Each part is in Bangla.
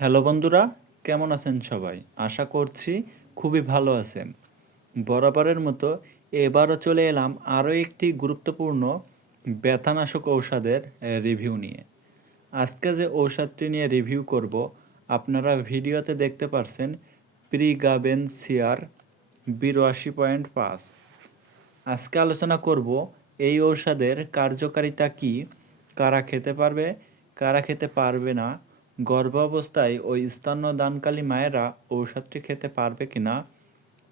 হ্যালো বন্ধুরা, কেমন আছেন সবাই? আশা করছি খুবই ভালো আছেন। বরাবরের মতো এবারও চলে এলাম আরও একটি গুরুত্বপূর্ণ ব্যথানাশক ঔষধের রিভিউ নিয়ে। আজকে যে ঔষধটি নিয়ে রিভিউ করব, আপনারা ভিডিওতে দেখতে পারছেন প্রিগাবেন সিয়ার বিরাশি পয়েন্ট পাঁচ। আজকে আলোচনা করব এই ঔষধের কার্যকারিতা কি, কারা খেতে পারবে, কারা খেতে পারবে না গর্ভাবস্থায় ওই স্তন্যদানকালী মায়েরা ঔষধটি খেতে পারবে কি না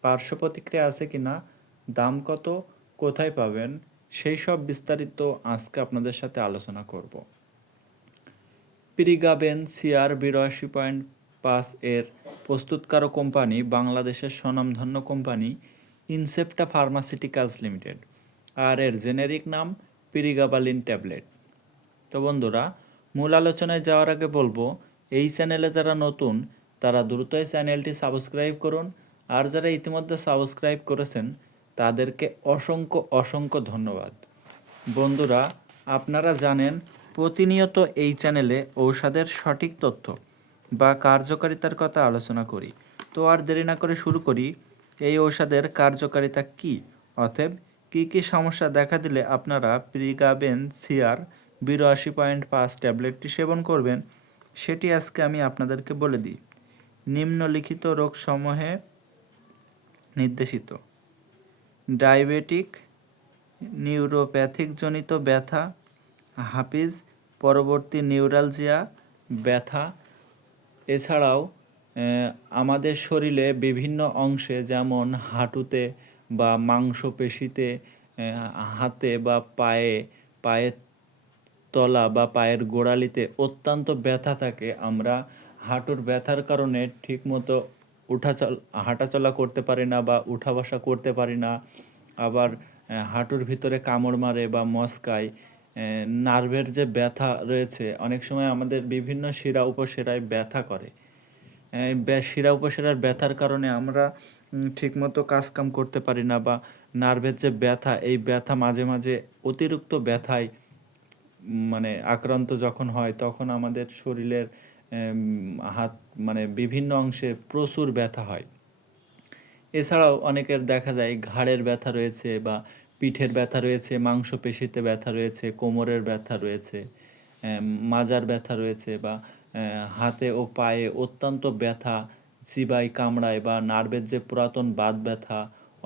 পার্শ্ব প্রতিক্রিয়া আছে কি না দাম কত, কোথায় পাবেন, সেই সব বিস্তারিত আজকে আপনাদের সাথে আলোচনা করব। পিরিগাবেন সিআর বিরাশি পয়েন্ট পাঁচ এর প্রস্তুতকারক কোম্পানি বাংলাদেশের স্বনামধন্য কোম্পানি ইনসেপ্টা ফার্মাসিউটিক্যালস লিমিটেড, আর এর জেনেরিক নাম পিরিগাবালিন ট্যাবলেট। তো বন্ধুরা মূল আলোচনায় যাওয়ার আগে বলব, এই চ্যানেলে যারা নতুন, তারা দ্রুতই চ্যানেলটি সাবস্ক্রাইব করুন। আর যারা ইতিমধ্যে সাবস্ক্রাইব করেছেন, তাদেরকে অসংখ্য অসংখ্য ধন্যবাদ। বন্ধুরা, আপনারা জানেন, প্রতিনিয়ত এই চ্যানেলে ঔষধের সঠিক তথ্য বা কার্যকারিতার কথা আলোচনা করি। তো আর দেরি না করে শুরু করি, এই ঔষধের কার্যকারিতা কি? অতএব, কি কি সমস্যা দেখা দিলে আপনারা প্রিগাবেন সিআর বিরাশি পয়েন্ট পাঁচ ট্যাবলেটটি সেবন করবেন, সেটি আজকে আমি আপনাদেরকে বলে দিই। নিম্নলিখিত রোগসমূহে নির্দেশিত। ডায়াবেটিক, নিউরোপ্যাথিকজনিত ব্যথা, হাফিজ, পরবর্তী নিউরালজিয়া, ব্যথা। এছাড়াও আমাদের শরীরে বিভিন্ন অংশে যেমন হাঁটুতে বা মাংসপেশিতে হাতে বা পায়ে, পায়ের তলা বা পায়ের গোড়ালিতে অত্যন্ত ব্যথা থাকে। আমরা হাঁটুর ব্যথার কারণে ঠিকমতো উঠা চল হাঁটাচলা করতে পারি না বা উঠা বসা করতে পারি না। আবার হাঁটুর ভিতরে কামড় মারে বা মস্কায় নার্ভের যে ব্যথা রয়েছে, অনেক সময় আমাদের বিভিন্ন শিরা উপশিরায় ব্যথা করে। শিরা উপশিরার ব্যথার কারণে আমরা ঠিকমতো কাজকাম করতে পারি না বা নার্ভের যে ব্যথা, এই ব্যথা মাঝে মাঝে অতিরিক্ত ব্যথায় মানে আক্রান্ত যখন হয়, তখন আমাদের শরীরের হাত মানে বিভিন্ন অংশে প্রচুর ব্যথা হয়। এছাড়াও অনেকের দেখা যায় ঘাড়ের ব্যথা রয়েছে বা পিঠের ব্যথা রয়েছে, মাংসপেশিতে ব্যথা রয়েছে, কোমরের ব্যথা রয়েছে মাজার ব্যথা রয়েছে বা হাতে ও পায়ে অত্যন্ত ব্যথা, চিবাই কামড়ায় বা নার্ভের যে পুরাতন বাত ব্যথা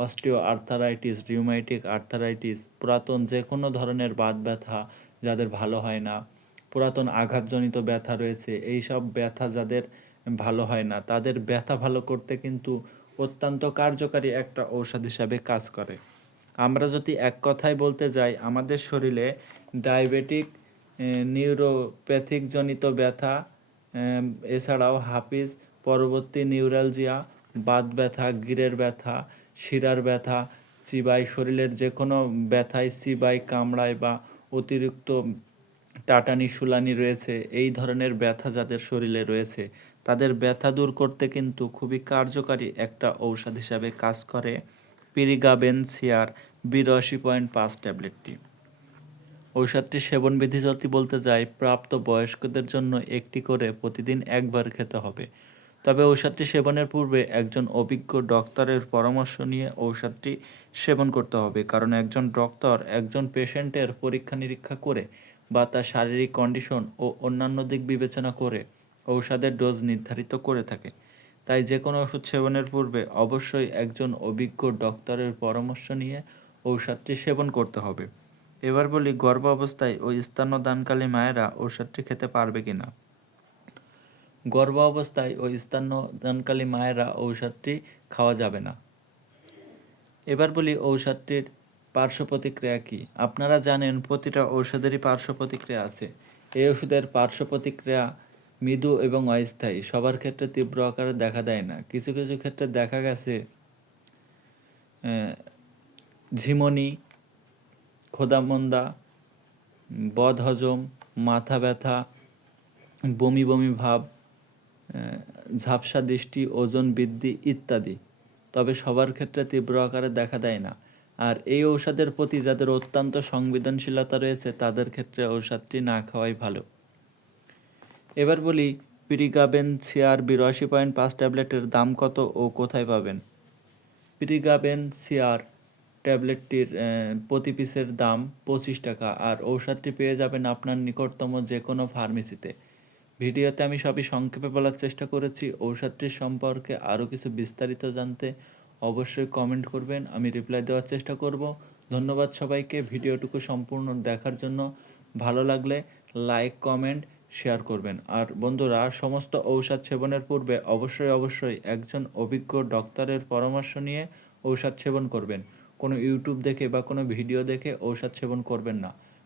অস্টিও আর্থারাইটিস রিউমাইটিক আর্থারাইটিস, পুরাতন যে কোনো ধরনের বাত ব্যথা যাদের ভালো হয় না, পুরাতন আঘাতজনিত ব্যথা রয়েছে এই সব ব্যথা যাদের ভালো হয় না, তাদের ব্যথা ভালো করতে কিন্তু অত্যন্ত কার্যকারী একটা ঔষধ হিসাবে কাজ করে। আমরা যদি এক কথায় বলতে যাই, আমাদের শরীরে ডায়াবেটিক নিউরোপ্যাথিকজনিত ব্যথা এছাড়াও হাফিজ, পরবর্তী নিউরালজিয়া, বাত ব্যথা, গিরের ব্যথা শিরার ব্যথা, চিবাই শরীরের যে কোনো ব্যথায় চিবাই কামড়ায় বা অতিরিক্ত টাটানি শুলানি রয়েছে, এই ধরনের ব্যথা যাদের শরীরে রয়েছে, তাদের ব্যথা দূর করতে কিন্তু খুবই কার্যকারী একটা ঔষধ হিসাবে কাজ করে পিরিগাবেনসিয়ার বিরাশি পয়েন্ট পাঁচ ট্যাবলেটটি। ঔষধটি সেবনবিধি যদি বলতে যাই, প্রাপ্ত বয়স্কদের জন্য একটি করে প্রতিদিন একবার খেতে হবে। তবে ঔষধটি সেবনের পূর্বে একজন অভিজ্ঞ ডক্টরের পরামর্শ নিয়ে ঔষধটি সেবন করতে হবে। কারণ একজন ডক্টর একজন পেশেন্টের পরীক্ষা নিরীক্ষা করে বা তার শারীরিক কন্ডিশন ও অন্যান্য দিক বিবেচনা করে ঔষধের ডোজ নির্ধারিত করে থাকে। তাই যে কোনো ওষুধ সেবনের পূর্বে অবশ্যই একজন অভিজ্ঞ ডক্টরের পরামর্শ নিয়ে ঔষধটি সেবন করতে হবে। এবার বলি গর্ভ অবস্থায় ওই স্তন্যদানকালী মায়েরা ঔষধটি খেতে পারবে কি না গর্ভ অবস্থায় ওই স্তন্যদানকালী মায়েরা ঔষধটি খাওয়া যাবে না। এবার বলি ঔষধটির পার্শ্ব প্রতিক্রিয়া কী? আপনারা জানেন প্রতিটা ঔষধেরই পার্শ্ব প্রতিক্রিয়া আছে। এই ওষুধের পার্শ্ব প্রতিক্রিয়া মৃদু এবং অস্থায়ী, সবার ক্ষেত্রে তীব্র আকারে দেখা দেয় না। কিছু কিছু ক্ষেত্রে দেখা গেছে ঝিমনি, খোদামন্দা, বদহজম, মাথা ব্যথা, বমি বমি ভাব ঝাপসা দৃষ্টি, ওজন বৃদ্ধি ইত্যাদি। তবে সবার ক্ষেত্রে তীব্র আকারে দেখা দেয় না। আর এই ঔষধের প্রতি যাদের অত্যন্ত সংবেদনশীলতা রয়েছে, তাদের ক্ষেত্রে ঔষধটি না খাওয়াই ভালো। এবার বলি প্রিগাবেনসিয়ার বিরাশি পয়েন্ট পাঁচ ট্যাবলেটের দাম কত ও কোথায় পাবেন? প্রিগাবেনসিয়ার ট্যাবলেটটির প্রতি পিসের দাম পঁচিশ টাকা। আর ঔষধটি পেয়ে যাবেন আপনার নিকটতম যে কোনো ফার্মেসিতে। ভিডিওতে আমি সবই সংক্ষেপে বলার চেষ্টা করেছি। ঔষধটির সম্পর্কে আরও কিছু বিস্তারিত জানতে অবশ্যই কমেন্ট করবেন। আমি রিপ্লাই দেওয়ার চেষ্টা করব। ধন্যবাদ সবাইকে। ভিডিওটুকু সম্পূর্ণ দেখার জন্য ভালো লাগলে লাইক, কমেন্ট, শেয়ার করবেন। আর বন্ধুরা, সমস্ত ঔষধ সেবনের পূর্বে অবশ্যই অবশ্যই একজন অভিজ্ঞ ডক্টরের পরামর্শ নিয়ে ঔষধ সেবন করবেন। কোনো ইউটিউব দেখে বা কোনো ভিডিও দেখে ঔষধ সেবন করবেন না।